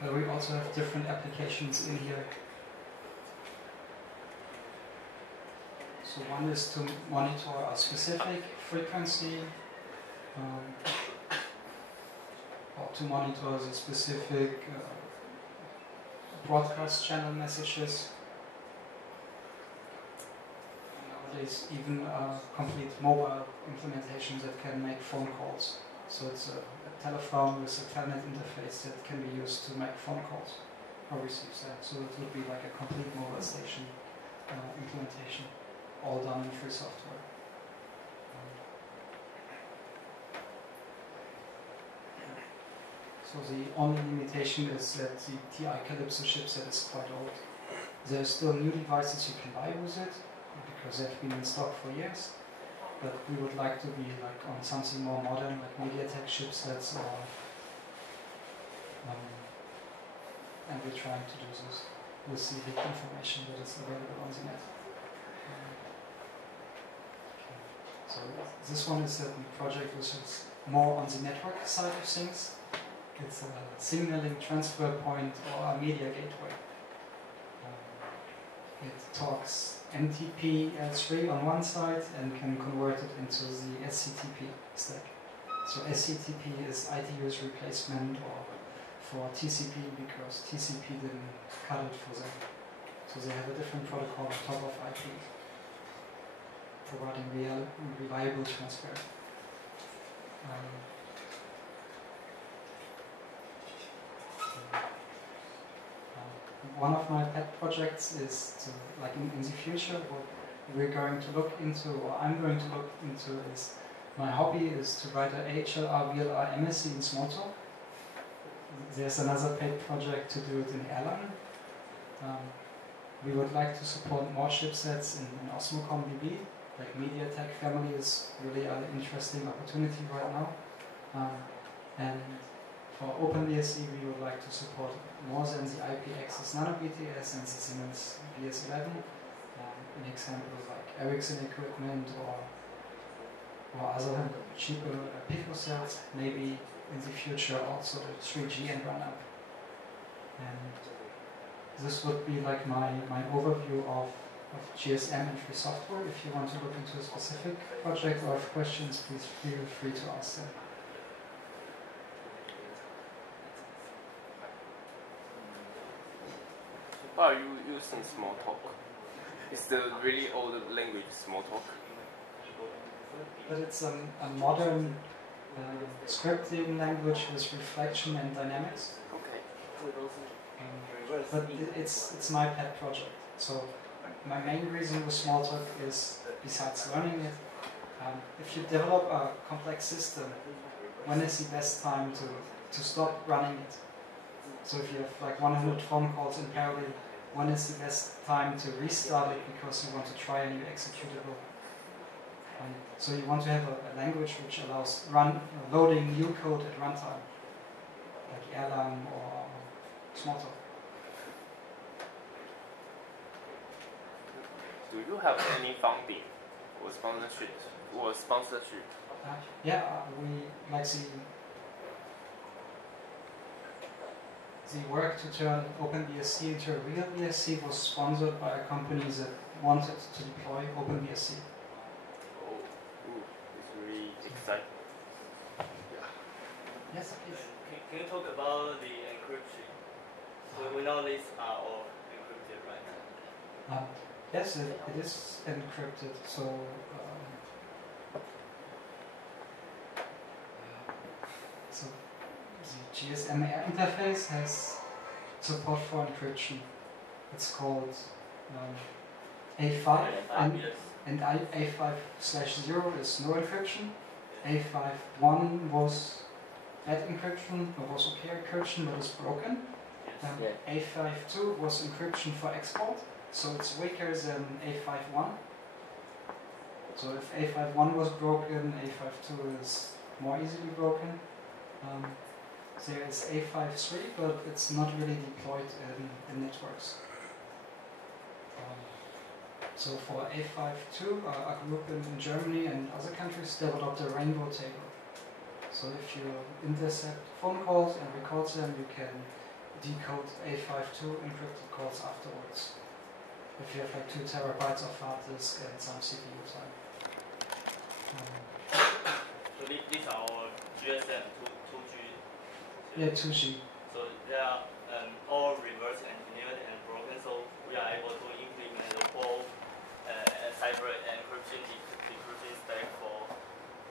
But we also have different applications in here. So one is to monitor a specific frequency, or to monitor the specific broadcast channel messages. Nowadays, even complete mobile implementations that can make phone calls. So it's a telephone with a telnet interface that can be used to make phone calls or receive them. So it would be like a complete mobile station implementation, all done in free software. So the only limitation is that the TI Calypso chipset is quite old. There are still new devices you can buy with it, because they've been in stock for years. But we would like to be like on something more modern, like MediaTek chipsets, and we're trying to do this with the leaked information that is available on the net. So this one is a project which is more on the network side of things. It's a signaling transfer point or a media gateway. It talks NTP L3 on one side and can convert it into the SCTP stack. So SCTP is ITU's replacement or for TCP, because TCP didn't cut it for them. So they have a different protocol on top of IP, providing reliable transfer. One of my pet projects is to, like in the future, what we're going to look into, or I'm going to look into, is my hobby is to write an HLR VLR MSc in Smalltalk. There's another paid project to do it in Erlang. We would like to support more chipsets in Osmocom DB. Like MediaTek family is really an interesting opportunity right now. And for OpenBSC, we would like to support more than the IP access Nano BTS and the Siemens BS11. An example like Ericsson equipment or other cheaper picocells, maybe in the future also 3G and run-up. And this would be like my overview of GSM and free software. If you want to look into a specific project or have questions, please feel free to ask them. Why are you using Smalltalk? Is the really old language Smalltalk? But it's a modern scripting language with reflection and dynamics. Okay. But it's my pet project. So my main reason with Smalltalk is, besides learning it, if you develop a complex system, when is the best time to stop running it? So if you have like 100 phone calls in parallel, when is the best time to restart it because you want to try a new executable? So you want to have a language which allows loading new code at runtime, like Erlang or Smalltalk. Do you have any funding or sponsorship? Yeah, we like the work to turn OpenBSC into a real BSC was sponsored by a company that wanted to deploy OpenBSC. Oh, it's really exciting. Yes, please. Can you talk about the encryption? So we know these are all encrypted, right? Yes, it is encrypted. So the GSM interface has support for encryption. It's called A5, and A5/0 is no encryption. A5.1 was bad encryption, or was okay encryption, but is broken. A5.2 was encryption for export, so it's weaker than A5.1. So if A5.1 was broken, A5.2 is more easily broken. There is A5.3, but it's not really deployed in networks. So for A5.2, a group in Germany and other countries developed a rainbow table. So if you intercept phone calls and record them, you can decode A52 encrypted calls afterwards. If you have like 2 terabytes of hard disk and some CPU time. So these are our GSM 2G. Yeah, 2G. So they are all reverse engineered and broken. So we are able to implement the whole cipher encryption decryption stack for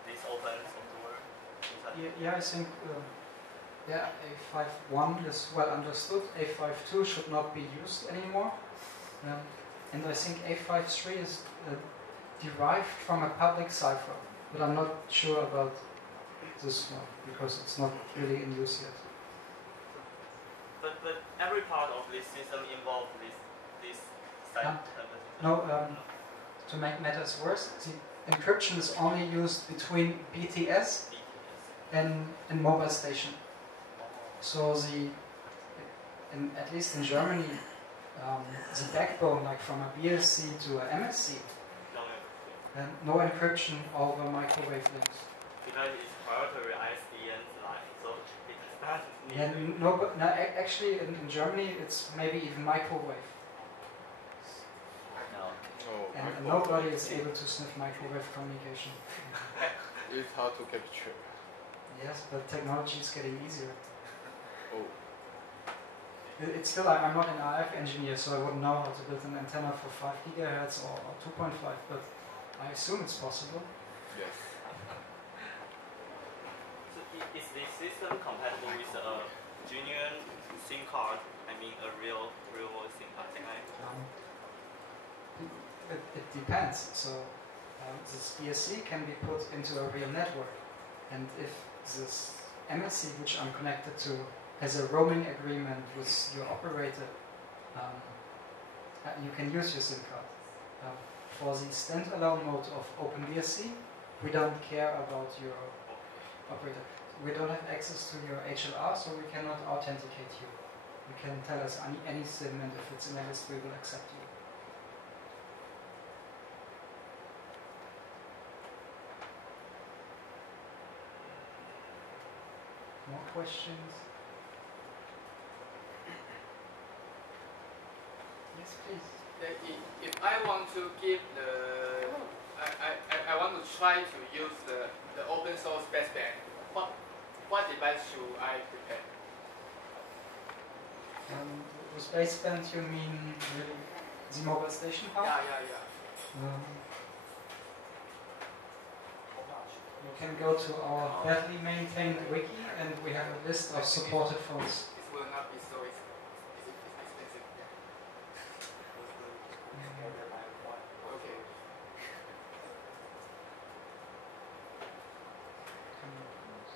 this open software. Yeah, I think A51 is well understood. A52 should not be used anymore. And I think A53 is derived from a public cipher, but I'm not sure about this one because it's not really in use yet. But every part of this system involves this cipher. No, to make matters worse, the encryption is only used between BTS and mobile station. So at least in Germany, the backbone, like from a BSC to a MSC, and no encryption over microwave links. Because it's proprietary ISDN line, so it does not need. No, actually in Germany it's maybe even microwave. And nobody is able to sniff microwave communication. It's hard to capture. Yes, but technology is getting easier. Oh. It's still, I'm not an RF engineer, so I wouldn't know how to build an antenna for 5 gigahertz or 2.5, but I assume it's possible. Yes. So is this system compatible with a genuine SIM card? I mean, a real SIM card? It depends. So this BSC can be put into a real network, and if this MSC which I'm connected to has a roaming agreement with your operator, you can use your SIM card. For the standalone mode of OpenBSC, we don't care about your operator. We don't have access to your HLR, so we cannot authenticate you. You can tell us any SIM, and if it's in a list, we will accept you. More questions? Yes, please. If I want to give I want to try to use the open source baseband, what device should I prepare? With baseband, you mean really the mobile station hub? Yeah. You can go to our badly maintained wiki, and we have a list of supported phones. This will not be so expensive. Okay.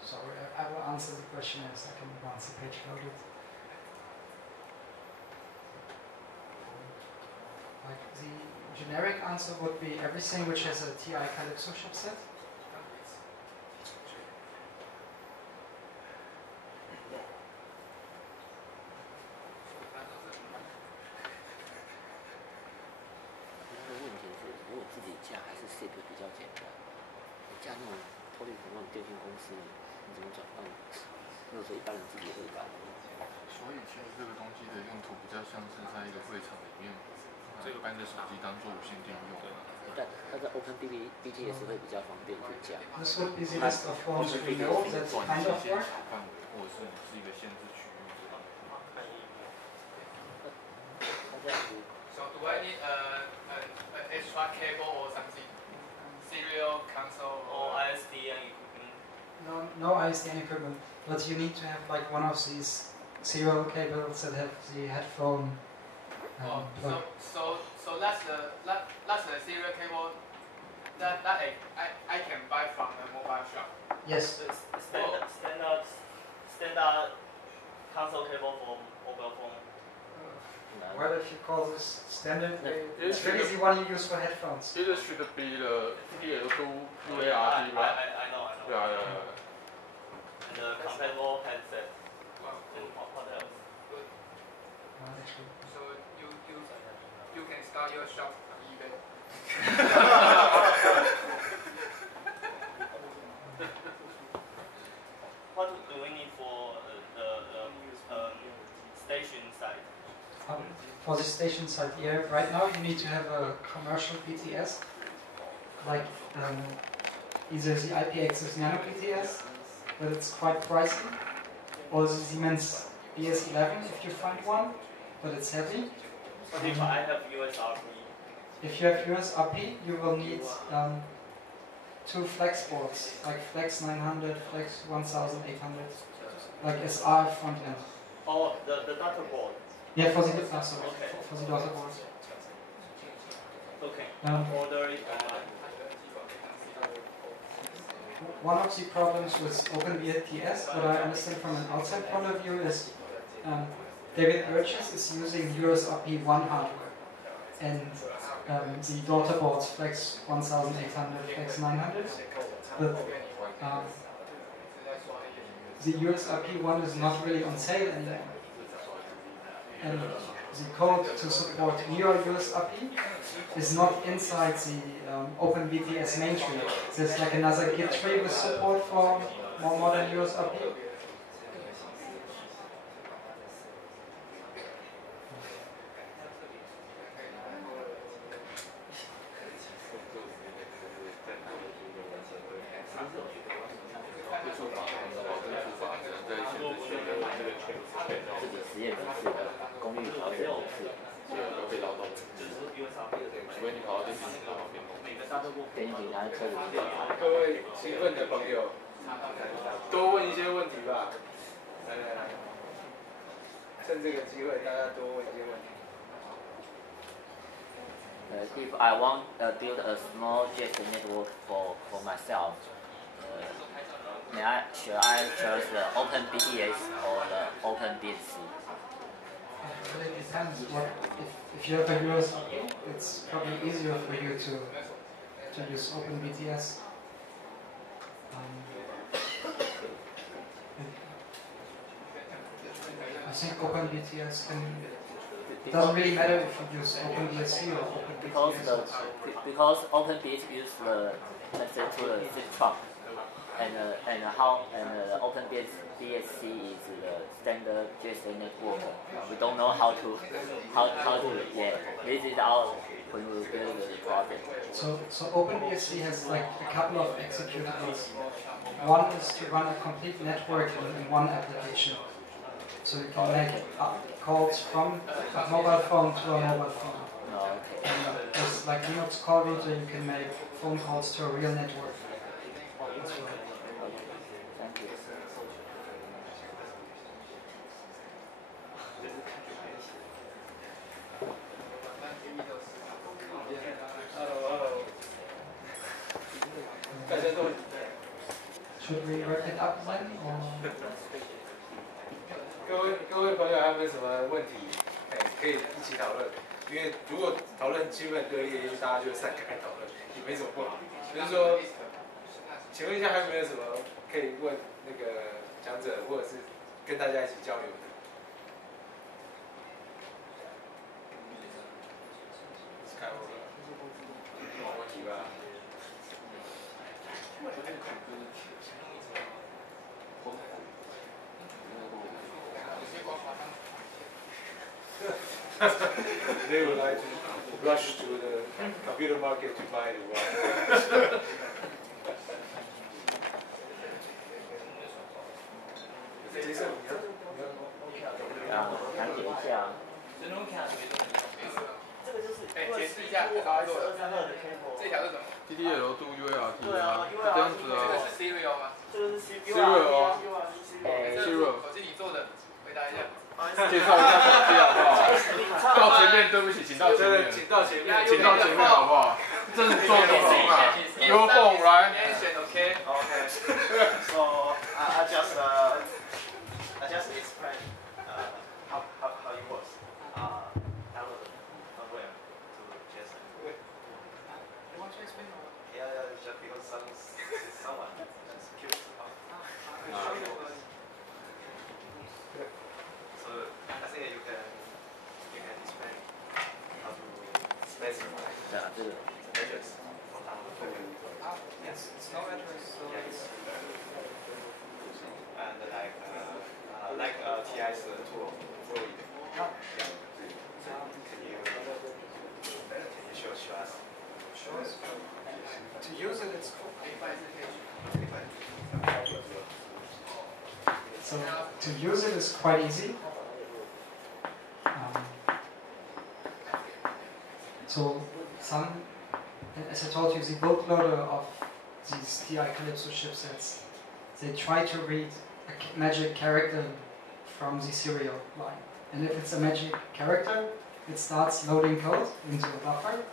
Sorry, I will answer the question in a second once the page loaded. Like the generic answer would be everything which has a TI Calypso chipset.所以其实这个东西的用途比较像是在一个会场里面，这个搬着手机当做无线电用。但它在 OpenBTS 会比较方便去架。This would be the list of phones we know that kind of work. 范围，或者是你是一个限制区域这样。So do I need an extra cable or something? Serial console or ISDN equipment? No ISDN equipment, but you need to have like one of these serial cables that have the headphone. Plug. So that's the serial cable that I can buy from the mobile shop. Yes. Standard console cable for mobile phone. Well, if you call this standard, it's really the one you use for headphones. It should be the DL2 UART, I right? know. Yeah. And the compatible headset. Wow. And what else? Good. Actually. So you can start your shop on eBay. What do we need for the station side. For the station side, yeah, right now you need to have a commercial BTS, like either the IPX's Nano BTS, but it's quite pricey, or the Siemens BS11 if you find one, but it's heavy. But if I have USRP, if you have USRP, you will need 2 flex boards, like Flex 900, Flex 1800, like SR front end. oh, the data board. Yeah, for the sorry, Okay. for the data board. Okay. Order it online. One of the problems with OpenBTS, what I understand from an outside point of view, is David Burgess is using USRP 1 hardware, and the daughter boards Flex 1800, Flex 900, but the USRP 1 is not really on sale anymore. And the code to support Neo USRP is not inside the OpenBTS main tree. There's like another Git tree with support for more modern USRP.各位兴奋的朋友，多问一些问题吧。来来来，趁这个机会，大家多问一些问题。If I want build a small JSON network for myself, should I choose the OpenBTS or the OpenBTC? It depends. If you have a USRP, it's probably easier for you to use OpenBTS. I think OpenBTS can. It doesn't really matter if you use OpenBSC or OpenBTS. Because OpenBTS uses the method to the zip trunk, and OpenBSC is the standard JSON network. We don't know how to yeah. This is our when we build the project. So OpenBSC has like a couple of executables. One is to run a complete network in one application. So you can make calls from a mobile phone to a mobile phone. Oh, okay. And with like Linux call router, you can make phone calls to a real network. As well. Thank you. Should we wrap it up then, or? 各位朋友，还有没有什么问题？可以一起讨论。因为如果讨论气氛割裂，大家就散开讨论，也没什么不好。就是说，请问一下，还有没有什么可以问那个讲者，或者是跟大家一起交流的？看我没问题吧？They would like to rush to the computer market to buy the one. 讲解一下。解释一下，这条是什么 ？TTL 度 UART 啊，这样子啊。这个是 serial 吗？这个是 CPU Serial 啊。Serial。手机你做的，回答一下。介绍一下手机好不好？到前面，对不起，请到前面，请到前面，请到前面好不好？这是做什么啊？Your phone, right? Okay. So I just explain how it works. Download firmware to JSON. You want to explain? Yeah, just because someone is curious about. So I think you can explain how to specify the address for download. Yes, it's no address. So Yes. And like TI's tool, Fluid. To use it, it's so to use it is quite easy. So as I told you, the bootloader of these TI Calypso chipsets, they try to read a magic character from the serial line. And if it's a magic character, it starts loading code into a buffer.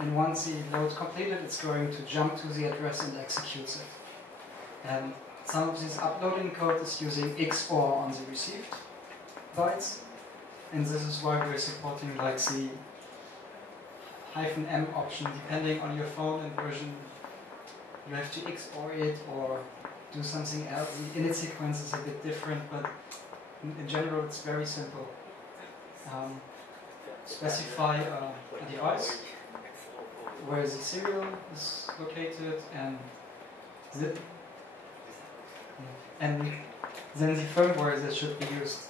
And once the load completed, it's going to jump to the address and executes it. And some of this uploading code is using XOR on the received bytes. And this is why we're supporting like the -m option. Depending on your phone and version, you have to XOR it or do something else. The init sequence is a bit different, but in general it's very simple. Specify a device where the serial is located and then the firmware that should be used.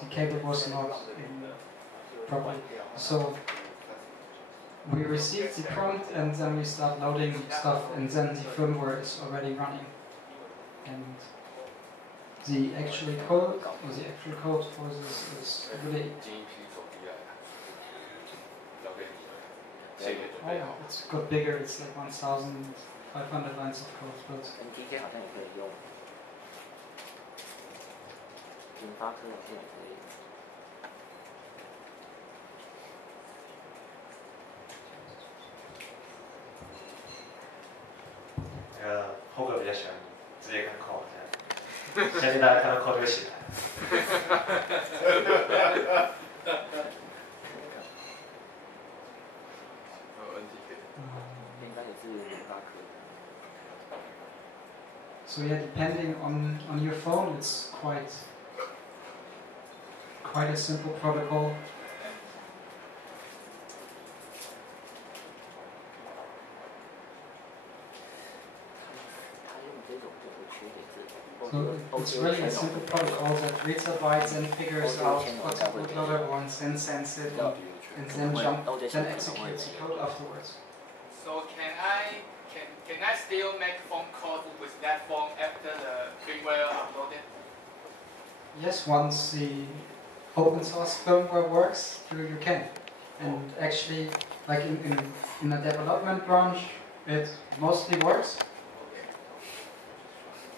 The cable was not properly. So we receive the prompt and then we start loading stuff and then the firmware is already running. And the actual code for this is really it's got bigger, it's like 1,500 lines of code, but后哥比较喜欢直接看 code 这样，相信大家看到 code 就醒来。So yeah, depending on your phone, it's quite a simple protocol. So it's really a simple protocol that reads the bytes and figures out what the bootloader wants, then sends it, and then executes the code afterwards. So can I still make phone calls with that phone after the firmware uploaded? Yes, once the open source firmware works, you can. And actually, like in a development branch, it mostly works.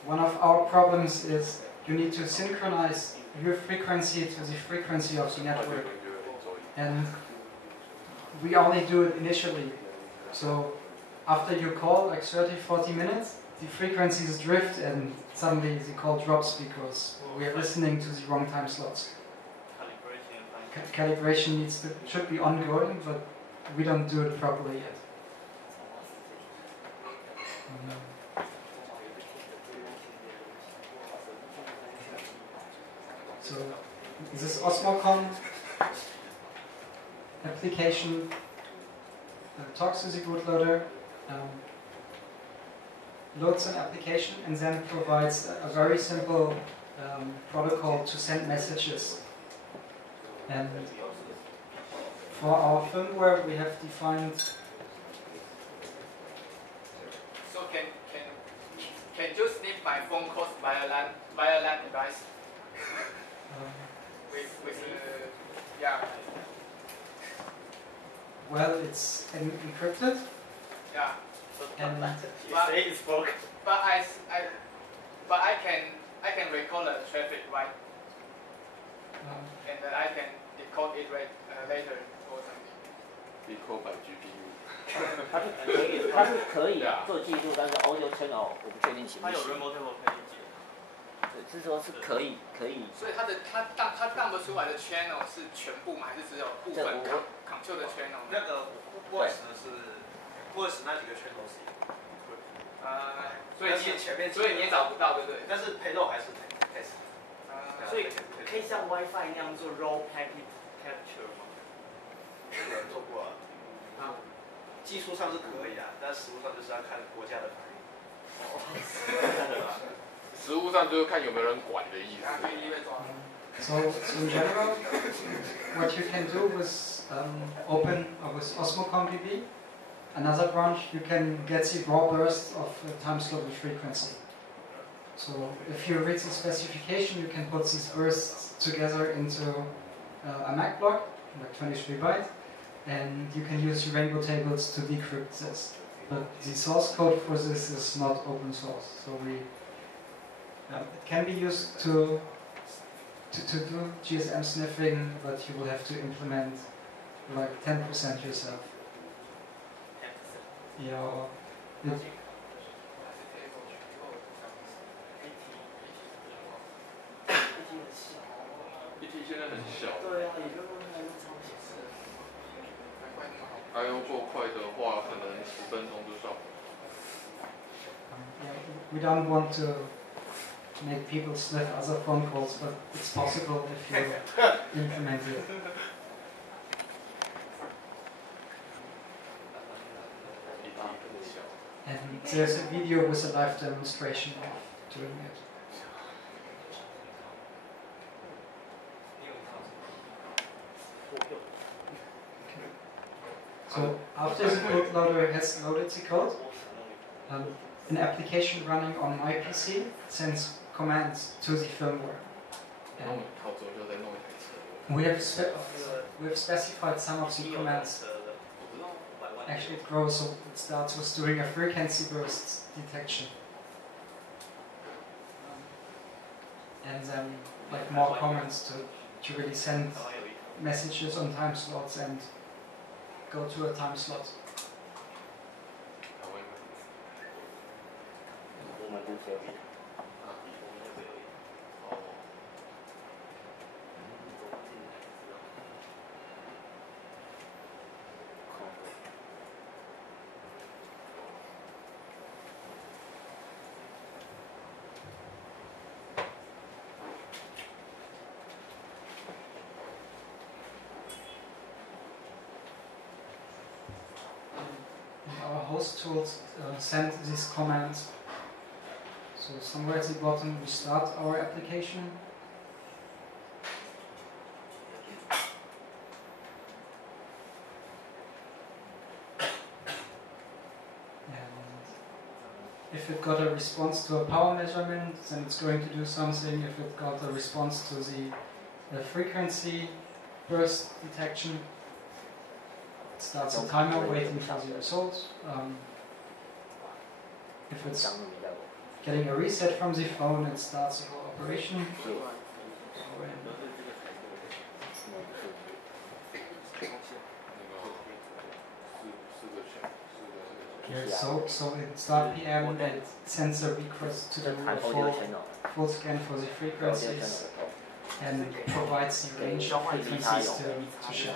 One of our problems is you need to synchronize your frequency to the frequency of the network. And we only do it initially. So after you call, like 30-40 minutes, the frequencies drift and suddenly the call drops because we are listening to the wrong time slots. Calibration should be ongoing, but we don't do it properly yet. So this Osmocom application talks to the bootloader, loads an application, and then provides a very simple protocol to send messages. And for our firmware, we have defined. So can you snip my phone calls via LAN device? Yeah. Well, it's encrypted. Yeah. And but I can record the traffic, right? And I can decode it later or something. Decode by GPU. 它是可以做记录，但是 audio channel 我不确定行不行。它有 remote table 可以解。对，是说是可以。所以它dump 出来的 channel 是全部吗？还是只有部分 control 的 channel？ 那个 voice 呢是或者是那几个圈头是所以你也找不到，对不对？但是 payload 还是 test。所以可以像 WiFi 那样做 raw packet capture 吗？有人做过啊。技术上是可以啊，但实务上就是要看国家的反应。实务上就是看有没有人管的意思。So in general, what you can do with Open or with OsmoComm-DB, another branch, you can get the raw burst of time slot and frequency. So if you read the specification, you can put these bursts together into a MAC block, like 23 byte, and you can use your rainbow tables to decrypt this. But the source code for this is not open source, so it can be used to do GSM sniffing, but you will have to implement like 10% yourself. Yeah. BT 现在很小。对啊，也就用那个超小。还要够快的话，可能10分钟就上。We don't want to make people sniff other phone calls, but it's possible if you implement it. And there's a video with a live demonstration of doing it. So after the bootloader has loaded the code, an application running on my PC sends commands to the firmware. And we have specified some of the commands. Actually, it grows, so it starts with doing a frequency burst detection. And then, like, more comments to really send messages on time slots and go to a time slot. Our host tools send these commands. So somewhere at the bottom we start our application. And if it got a response to a power measurement, then it's going to do something. If it got a response to the frequency burst detection, it starts a timer waiting for the results. If it's getting a reset from the phone, it starts the whole operation. So in start PM, it sends a request to do a full scan for the frequencies and provides the range of frequencies to share.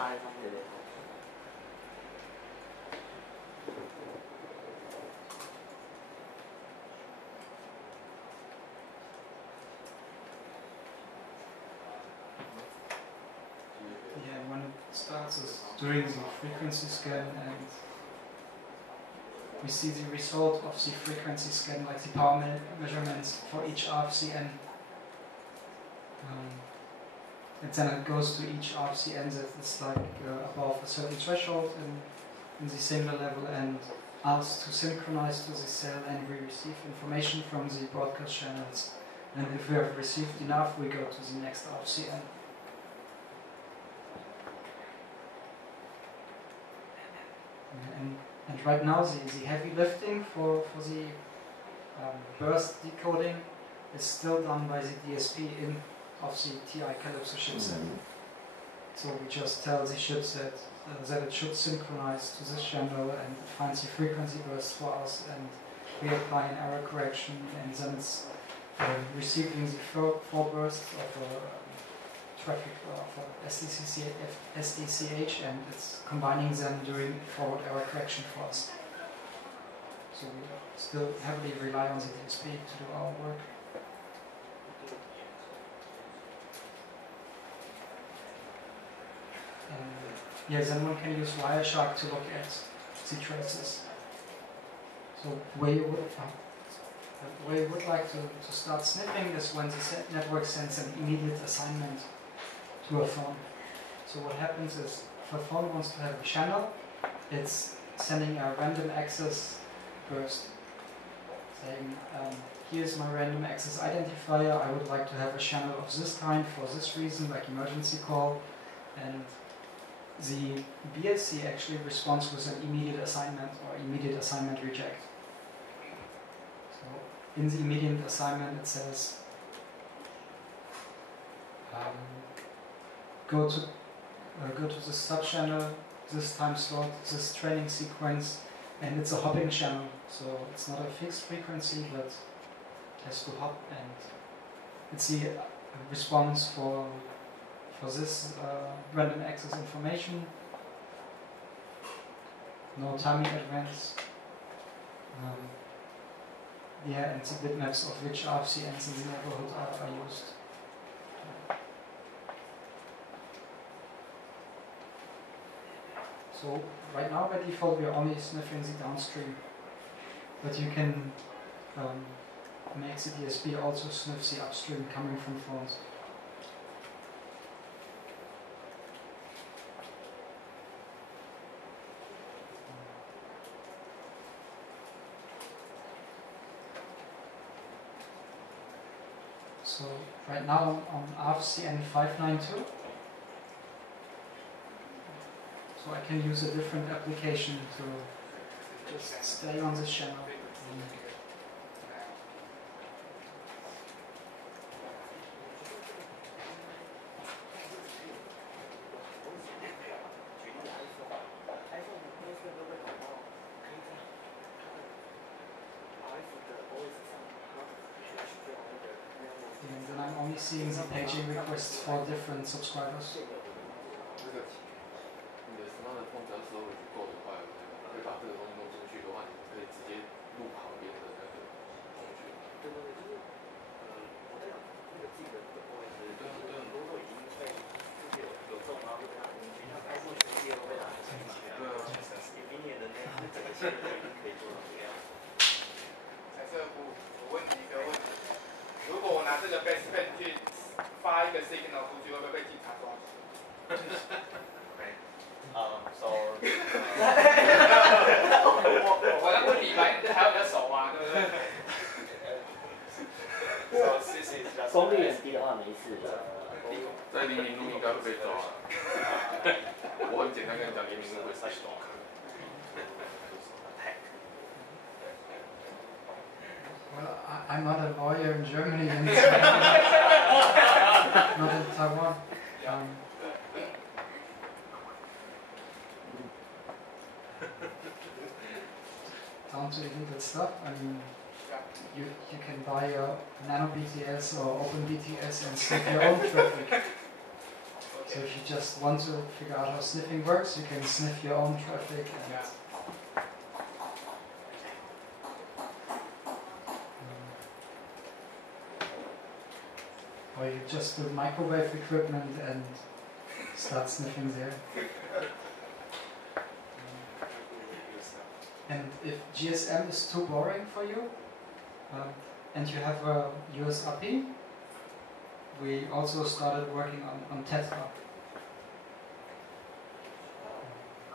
Starts doing the frequency scan, and we see the result of the frequency scan, like the power measurements for each RFCN. And then it goes to each RFCN that is like above a certain threshold in the signal level and asks to synchronize to the cell, and we receive information from the broadcast channels. And if we have received enough, we go to the next RFCN. And right now the heavy lifting for the burst decoding is still done by the DSP of the TI Calypso chipset. So we just tell the chipset that it should synchronize to this channel, and it finds the frequency burst for us, and we apply an error correction, and then it's receiving the four bursts of traffic for SDCH, and it's combining them, doing forward error correction for us. So we still heavily rely on ZTSP to do our work. Yeah, then one can use Wireshark to look at Z traces. So where you would like to start sniffing is when the network sends an immediate assignment to a phone. So what happens is, if a phone wants to have a channel, it's sending a random access burst, saying, here's my random access identifier, I would like to have a channel of this kind for this reason, like emergency call, and the BSC actually responds with an immediate assignment or immediate assignment reject. So in the immediate assignment it says, go to this subchannel, this time slot, this training sequence, and it's a hopping channel, so it's not a fixed frequency, but it has to hop, and it's the response for this random access information. No timing advance. Yeah, and the bitmaps of which RFCNs in the neighborhood are used. So right now by default we are only sniffing the downstream, but you can make the DSP also sniff the upstream coming from phones. So right now on RFCN 592, so I can use a different application to just stay on this channel. And then I'm only seeing the paging requests for different subscribers.如果我拿这个 baseband 去发一个 signal 出去，会不会被警察抓？我要问你吧，你这还有你的手啊，对不对？功率很低的话没事。在黎明路应该会被抓。我很简单跟你讲，黎明路会被抓。Well, I'm not a lawyer in Germany, and not in Taiwan. Down to illegal stuff. I mean, you can buy a nano BTS or open BTS and sniff your own traffic. So if you just want to figure out how sniffing works, you can sniff your own traffic and or you just do microwave equipment and start sniffing there. And if GSM is too boring for you, and you have a US API, we also started working on Tetra.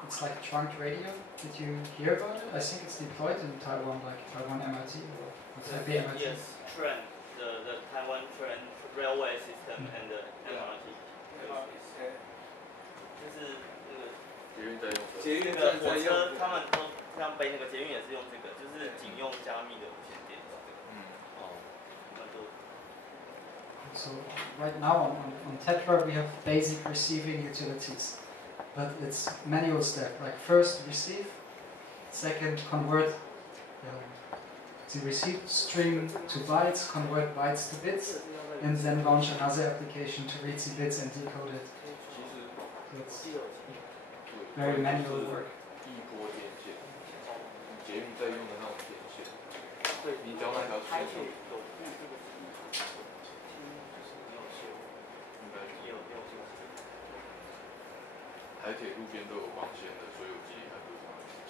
It's like a trunked radio. Did you hear about it? I think it's deployed in Taiwan, like Taiwan MIT or Taipei MIT. Yes, train, the Taiwan train railway system and the MRT. 就是那个捷运的火车，他们都像北那个捷运也是用这个，就是仅用加密的无线电。So right now on Tetra we have basic receiving utilities, but it's manual step. Like first receive, second convert the received string to bytes, convert bytes to bits, and then launch another application to read the bits and decode it. So it's very manual work. 你教那条线路，台铁路边都有光纤的，所以有记忆还不是很清楚。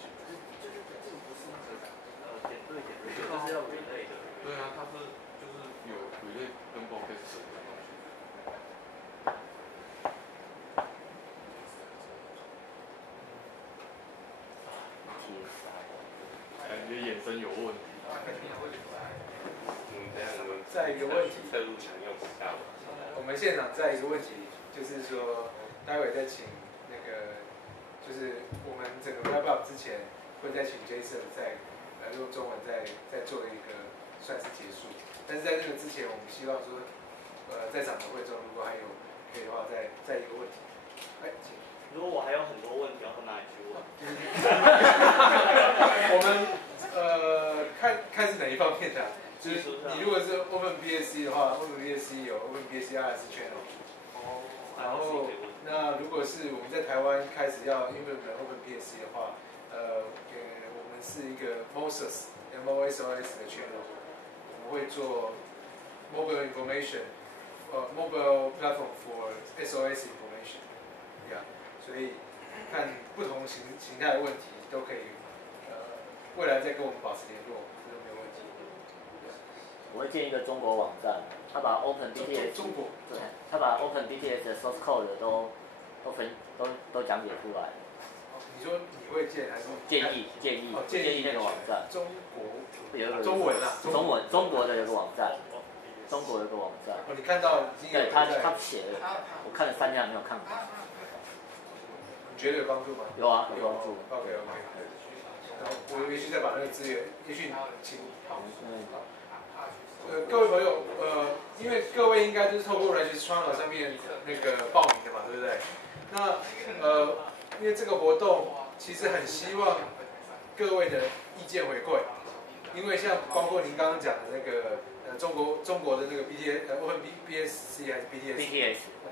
点对点，这个是要relay的。对啊，它是就是有 relay 跟 broadcast 的东西。感觉眼神有问题。再一个问题，侧录墙用不到。我们现场再一个问题，就是说，待会再请那个，就是我们整个 wrap up 之前，会再请 Jason 再用中文再做一个算是结束。但是在这个之前，我们希望说，在场的会众如果还有可以的话，再一个问题，哎，请。如果我还有很多问题要从哪里去问？我们看是哪一方面的、就是你如果是 OpenBSC 的话 ，OpenBSC 有 OpenBSC RS channel。哦。然后，那如果是我们在台湾开始要 implement OpenBSC 的话，我们是一个 MOSOS 的 channel， 我们会做 mobile information，mobile platform for SOS information，yeah， 所以看不同形态的问题都可以，未来再跟我们保持联络，这都没有问题。我会建一个中国网站，他把 OpenBTS 中国对，他把 OpenBTS 的 source code 都讲解出来。你说你会建还是建议那个网站？中国有个中文啊，中国的有个网站，中国有个网站。哦，你看到已经有对他写了，我看了3天还没有看完。你觉得有帮助吗？有啊，有帮助。OK。然后我也许再把那个资源，也许请。各位朋友，因为各位应该就是透过 Registrar 上面那个报名的嘛，对不对？那因为这个活动其实很希望各位的意见回馈，因为像包括您刚刚讲的那个中国的那个 OpenBSC 还是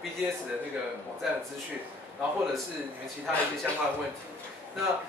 BTS 的那个网站的资讯，然后或者是你们其他的一些相关的问题，那